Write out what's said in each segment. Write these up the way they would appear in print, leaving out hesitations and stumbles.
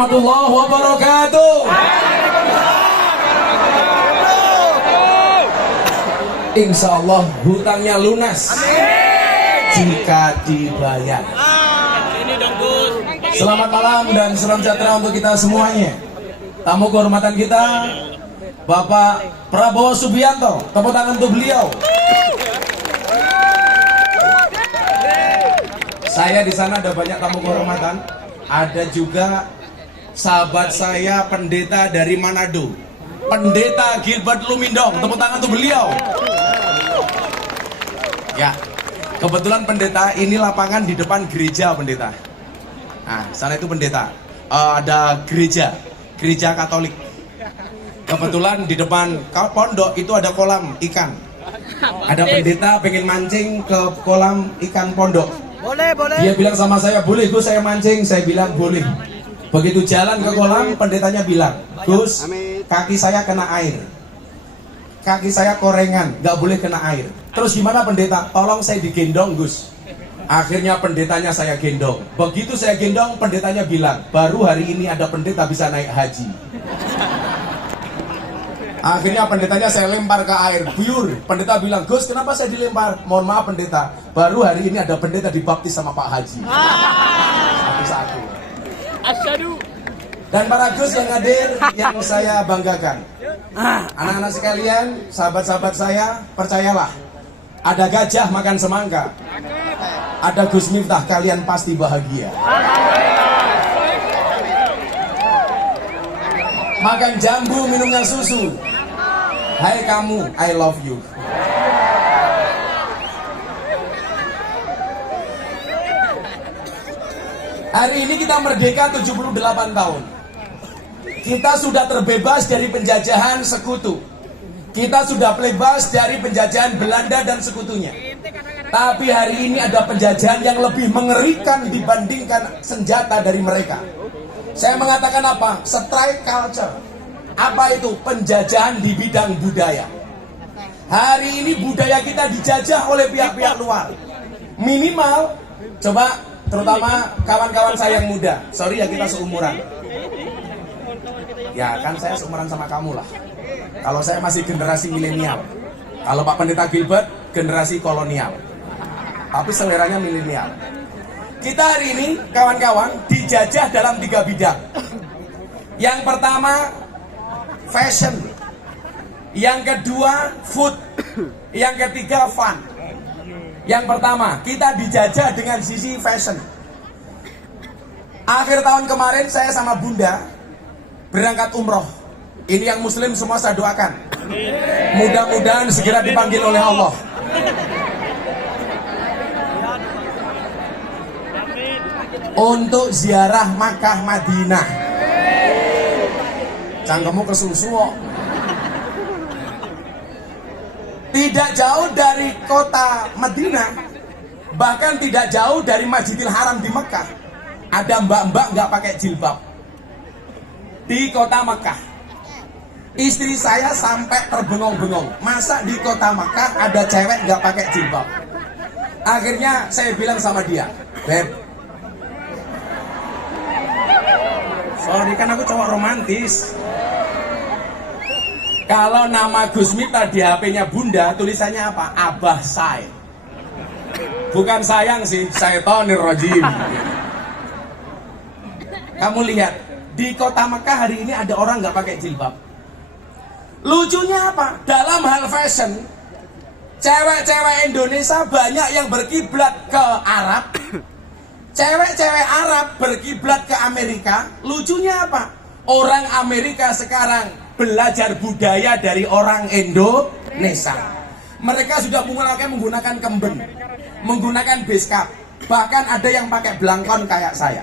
warahmatullahi wabarakatuh. Insya Allah hutangnya lunas jika dibayar. Selamat malam dan salam sejahtera untuk kita semuanya. Tamu kehormatan kita Bapak Prabowo Subianto, tepuk tangan untuk beliau. Saya di sana ada banyak tamu kehormatan. Ada juga sahabat saya pendeta dari Manado, Pendeta Gilbert Lumindong, tepuk tangan untuk beliau. Ya, kebetulan pendeta ini lapangan di depan gereja pendeta. Nah, sana itu pendeta. Ada gereja Katolik. Kebetulan di depan pondok itu ada kolam ikan. Ada pendeta pengen mancing ke kolam ikan pondok. Boleh. Dia bilang sama saya, boleh Gus saya mancing. Saya bilang boleh. Begitu jalan ke kolam, pendetanya bilang, Gus, kaki saya kena air. Kaki saya korengan, nggak boleh kena air. Terus gimana pendeta? Tolong saya digendong Gus. Akhirnya pendetanya saya gendong. Begitu saya gendong, pendetanya bilang, baru hari ini ada pendeta bisa naik haji. Akhirnya pendetanya saya lempar ke air, buyur. Pendeta bilang, Gus kenapa saya dilempar? Mohon maaf pendeta, baru hari ini ada pendeta dibaptis sama Pak Haji. Satu-satu. Asyhadu. Dan para Gus yang hadir, yang saya banggakan, anak-anak sekalian, sahabat-sahabat saya, percayalah, ada gajah makan semangka, ada Gus Miftah, kalian pasti bahagia. Makan jambu, minumnya susu. Hai kamu, I love you. Hari ini kita merdeka 78 tahun. Kita sudah terbebas dari penjajahan sekutu. Kita sudah bebas dari penjajahan Belanda dan sekutunya. Tapi hari ini ada penjajahan yang lebih mengerikan dibandingkan senjata dari mereka. Saya mengatakan apa? Strike culture. Apa itu? Penjajahan di bidang budaya. Hari ini budaya kita dijajah oleh pihak-pihak luar. Minimal, coba terutama kawan-kawan saya yang muda. Sorry ya kita seumuran. Ya kan saya seumuran sama kamu lah. Kalau saya masih generasi milenial. Kalau Pak Pendeta Gilbert generasi kolonial. Tapi seleranya milenial. Kita hari ini kawan-kawan dijajah dalam 3 bidang. Yang pertama fashion, yang kedua food, yang ketiga fun. Yang pertama kita dijajah dengan sisi fashion. Akhir tahun kemarin saya sama Bunda berangkat umroh. Ini yang muslim semua saya doakan, mudah-mudahan segera dipanggil oleh Allah. Untuk ziarah Makkah Madinah. Cangkemmu kesusu kok. Tidak jauh dari kota Madinah, bahkan tidak jauh dari Masjidil Haram di Mekah, ada mbak-mbak nggak pakai jilbab di kota Mekah. Istri saya sampai terbengong-bengong, masa di kota Mekah ada cewek nggak pakai jilbab. Akhirnya saya bilang sama dia, Beb, sorry kan aku cowok romantis. Kalau nama Gus Miftah di HP-nya Bunda, tulisannya apa? Abah Say. Bukan sayang sih, Syaitonir Rajim. Kamu lihat, di kota Mekah hari ini ada orang nggak pakai jilbab. Lucunya apa? Dalam hal fashion, cewek-cewek Indonesia banyak yang berkiblat ke Arab. Cewek-cewek Arab berkiblat ke Amerika. Lucunya apa? Orang Amerika sekarang belajar budaya dari orang Indonesia. Mereka sudah mulai menggunakan kemben, menggunakan beskap, bahkan ada yang pakai belangkon kayak saya.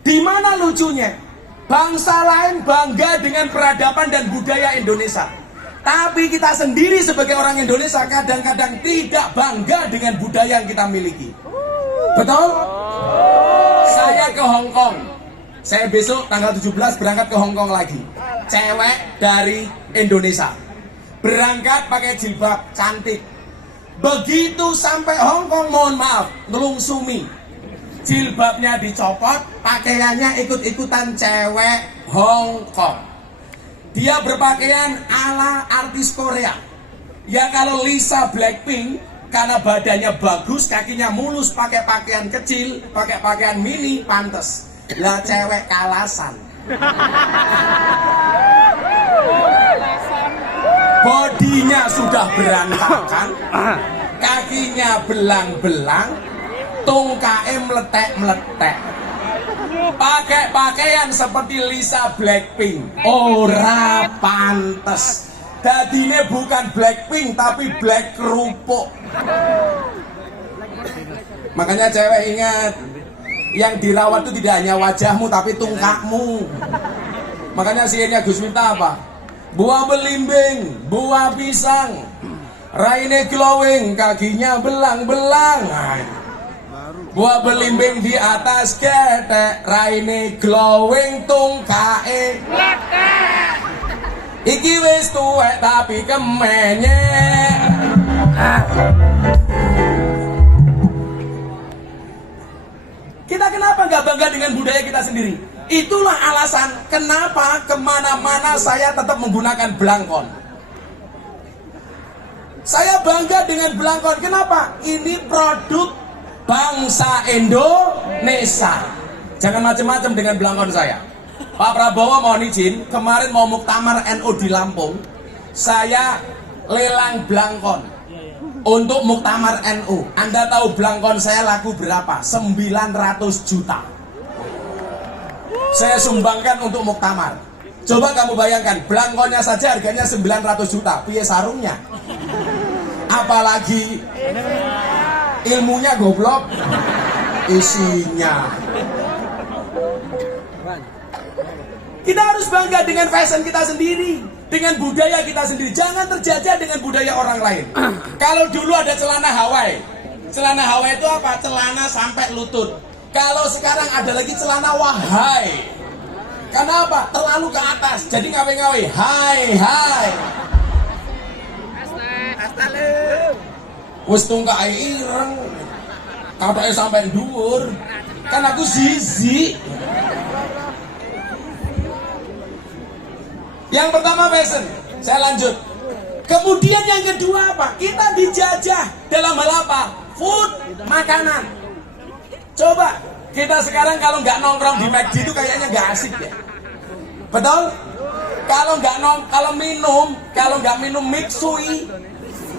Di mana lucunya? Bangsa lain bangga dengan peradaban dan budaya Indonesia, tapi kita sendiri sebagai orang Indonesia kadang-kadang tidak bangga dengan budaya yang kita miliki. Betul? Saya ke Hong Kong. Saya besok tanggal 17 berangkat ke Hong Kong lagi. Cewek dari Indonesia berangkat pakai jilbab, cantik. Begitu sampai Hong Kong, mohon maaf, ngelungsumi. jilbabnya dicopot, pakaiannya ikut-ikutan cewek Hong Kong. Dia berpakaian ala artis Korea. Ya kalau Lisa Blackpink, karena badannya bagus, kakinya mulus, pakai pakaian kecil, pakai pakaian mini, pantes. Lah cewek kalasan. Bodinya sudah berantakan, kakinya belang-belang, tungkae meletek-meletek. Pakai pakaian seperti Lisa Blackpink, ora pantes. Dadine bukan Blackpink tapi black kerupuk. Makanya cewek ingat, yang dirawat itu tidak hanya wajahmu tapi tungkakmu. Makanya sihirnya Gus Miftah apa? Buah belimbing, buah pisang, raine glowing, kakinya belang-belang. Buah belimbing di atas ketek, raine glowing, tungkae meletek. Iki wis tuwek tapi kemenyek. Kita kenapa nggak bangga dengan budaya kita sendiri? Itulah alasan kenapa kemana-mana saya tetap menggunakan belangkon. Saya bangga dengan belangkon. Kenapa? Ini produk bangsa Indonesia. Jangan macam-macam dengan belangkon saya. Pak Prabowo mohon izin, kemarin mau muktamar NU di Lampung, saya lelang belangkon untuk muktamar NU. Anda tahu belangkon saya laku berapa? 900 juta. Saya sumbangkan untuk muktamar. Coba kamu bayangkan, belangkonnya saja harganya 900 juta. Piye sarungnya? Apalagi ilmunya goblok, isinya. Kita harus bangga dengan fashion kita sendiri, dengan budaya kita sendiri. Jangan terjajah dengan budaya orang lain. Kalau dulu ada celana Hawaii. Celana Hawaii itu apa? Celana sampai lutut. Kalau sekarang ada lagi celana wahai. Kenapa? Terlalu ke atas. Jadi ngawe-ngawe. Hai. Wes tungkae ireng. Katanya sampai dhuwur. Kan aku zizi. Yang pertama fashion, saya lanjut. Kemudian yang kedua apa? Kita dijajah dalam hal apa? Food, makanan. Coba, kita sekarang kalau nggak nongkrong di McD itu kayaknya nggak asik ya. Betul? Kalau nggak minum mixui,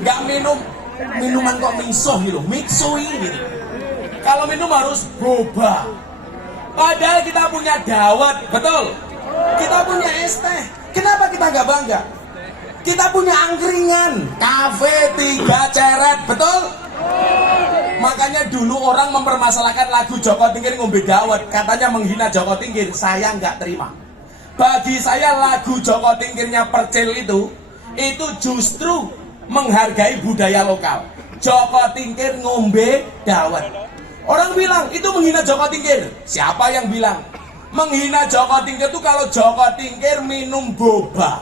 nggak minum minuman kok miso gitu, mixui gitu. Kalau minum harus boba. Padahal kita punya dawet, betul? Kita punya es teh. Kenapa kita nggak bangga? Kita punya angkringan, kafe 3 ceret, betul? Makanya dulu orang mempermasalahkan lagu Joko Tingkir ngombe dawet, katanya menghina Joko Tingkir. Saya nggak terima. Bagi saya lagu Joko Tingkirnya Percil itu justru menghargai budaya lokal. Joko Tingkir ngombe dawet. Orang bilang itu menghina Joko Tingkir. Siapa yang bilang? Menghina Joko Tingkir itu kalau Joko Tingkir minum boba.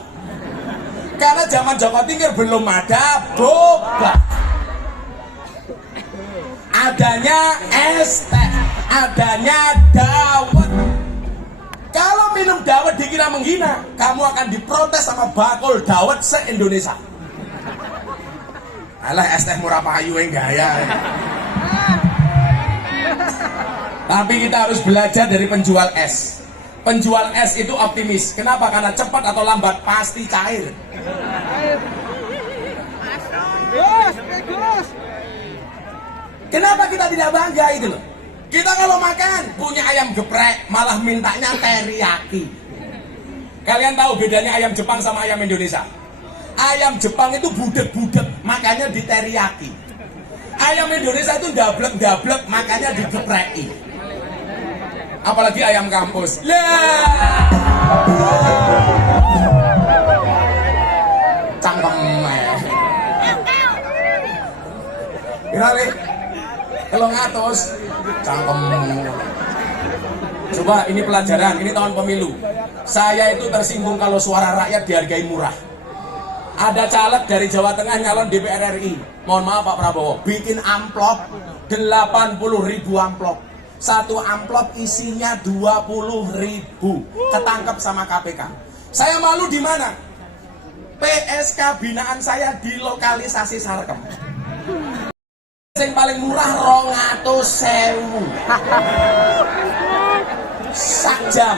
Karena zaman Joko Tingkir belum ada boba. Adanya es teh, adanya dawet. Kalau minum dawet dikira menghina, kamu akan diprotes sama bakul dawet se-Indonesia. Alah es teh murah payu gaya. Tapi kita harus belajar dari penjual es. Penjual es itu optimis. Kenapa? Karena cepat atau lambat pasti cair. Kenapa kita tidak bangga itu loh? Kita kalau makan punya ayam geprek malah mintanya teriyaki. Kalian tahu bedanya ayam Jepang sama ayam Indonesia? Ayam Jepang itu budek-budek, makanya di teriyaki. Ayam Indonesia itu dablek-dablek, makanya digepreki. Apalagi ayam kampus. Cangkemnya. Kira-kira kalau ngatos cangkem. Coba ini pelajaran, ini tahun pemilu. Saya itu tersinggung kalau suara rakyat dihargai murah. Ada caleg dari Jawa Tengah nyalon DPR RI. Mohon maaf Pak Prabowo, bikin amplop 80.000 amplop. Satu amplop isinya 20.000, ketangkep sama KPK. Saya malu di mana? PSK binaan saya di lokalisasi Sarkem. Yang paling murah 200.000 sak jam.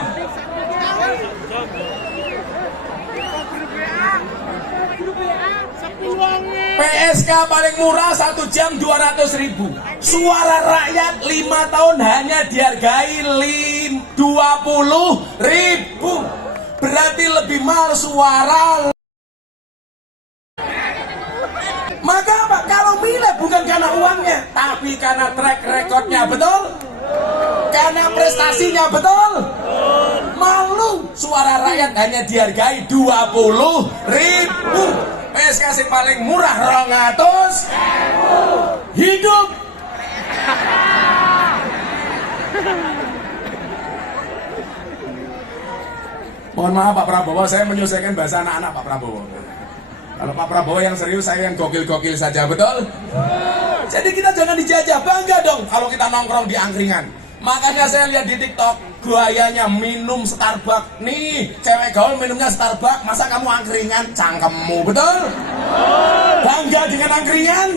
PSK paling murah 1 jam 200.000. Suara rakyat 5 tahun hanya dihargai 20.000. Berarti lebih mahal suara. Maka apa? Kalau milih bukan karena uangnya, tapi karena track recordnya, betul? Karena prestasinya, betul? Malu suara rakyat hanya dihargai 20.000. PSK yang paling murah 200.000. Hidup. Mohon maaf Pak Prabowo, saya menyelesaikan bahasa anak-anak Pak Prabowo. Kalau Pak Prabowo yang serius, saya yang gokil-gokil saja, betul? Jadi kita jangan dijajah, bangga dong kalau kita nongkrong di angkringan. Makanya saya lihat di TikTok, gayanya minum Starbucks. Nih, cewek gaul minumnya Starbucks, masa kamu angkringan? Cangkemmu, betul? Bangga dengan angkringan?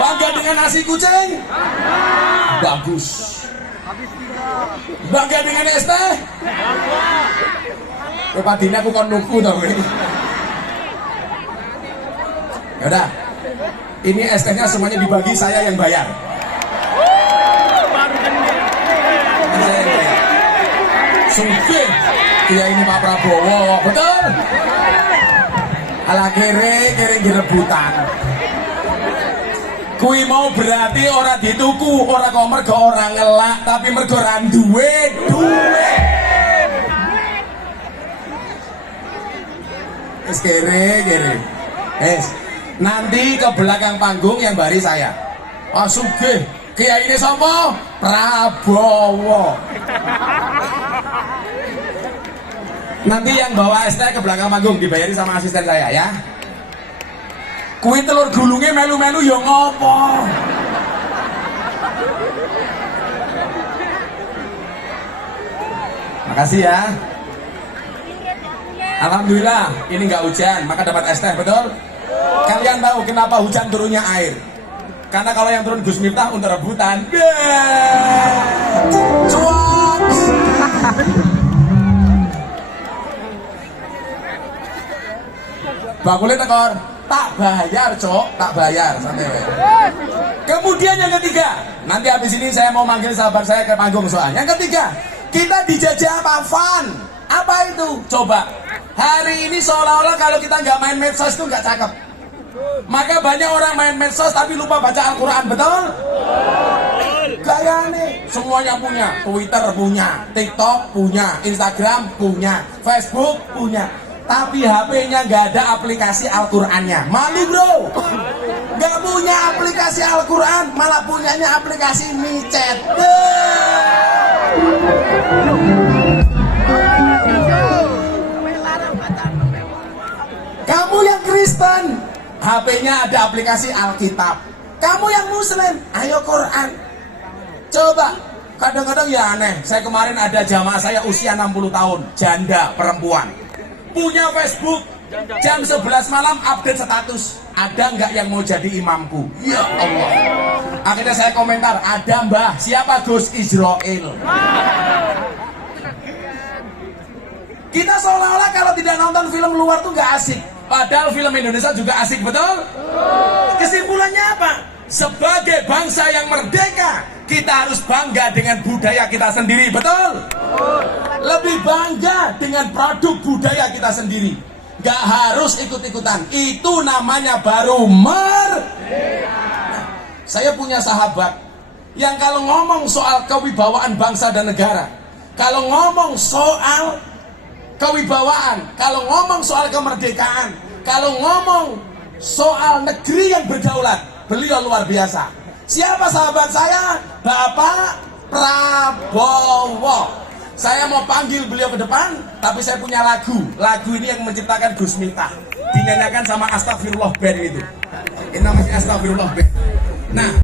Bangga dengan nasi kucing? Bagus. Bangga dengan es teh? Padine aku kon nuku tau ini. Yaudah, ini es tehnya semuanya dibagi, saya yang bayar. Saya yang bayar. Sungguh, dia ini Pak Prabowo, betul? Ala kere rebutan. Kui mau berarti orang dituku, orang kok mergo orang ngelak, tapi mergo ora duwe duit. Es kere. Nanti ke belakang panggung yang bari saya. Oh sugih, kiai ini sapa? Prabowo. Nanti yang bawa es teh ke belakang panggung dibayari sama asisten saya ya. Kui telur gulungnya melu-melu ya ngopo. Makasih ya. Alhamdulillah ini nggak hujan, maka dapat es teh, betul? Kalian tahu kenapa hujan turunnya air? Karena kalau yang turun Gus Miftah untuk rebutan. Cuak. Bakulnya tekor, tak bayar cok, tak bayar, santai. Kemudian yang ketiga, nanti habis ini saya mau manggil sahabat saya ke panggung soalnya. Yang ketiga, kita dijajah apa? Fun. Apa itu? Coba. Hari ini seolah-olah kalau kita nggak main medsos itu nggak cakep. Maka banyak orang main medsos tapi lupa baca Al-Quran, betul? Gaya nih, semuanya punya. Twitter punya, TikTok punya, Instagram punya, Facebook punya. Tapi HP-nya nggak ada aplikasi Al-Qurannya. Malu bro. Nggak punya aplikasi Al-Quran, malah punyanya aplikasi micet. Kamu yang Kristen, HP-nya ada aplikasi Alkitab. Kamu yang Muslim, ayo Quran. Coba, kadang-kadang ya aneh. Saya kemarin ada jamaah saya usia 60 tahun, janda, perempuan. Punya Facebook, jam 11 malam update status. Ada nggak yang mau jadi imamku? Ya Allah. Akhirnya saya komentar, ada mbah, siapa Gus Israel? Kita seolah-olah kalau tidak nonton film luar tuh nggak asik. Padahal film Indonesia juga asik, betul? Kesimpulannya apa? Sebagai bangsa yang merdeka, kita harus bangga dengan budaya kita sendiri, betul? Lebih bangga dengan produk budaya kita sendiri. Gak harus ikut-ikutan. Itu namanya baru merdeka. Saya punya sahabat yang kalau ngomong soal kewibawaan bangsa dan negara, kalau ngomong soal kewibawaan, kalau ngomong soal kemerdekaan, kalau ngomong soal negeri yang berdaulat, beliau luar biasa. Siapa sahabat saya? Bapak Prabowo. Saya mau panggil beliau ke depan, tapi saya punya lagu. Lagu ini yang menciptakan Gus Miftah, dinyanyikan sama Astagfirullah Band itu. Ini namanya Astagfirullah Band. Nah,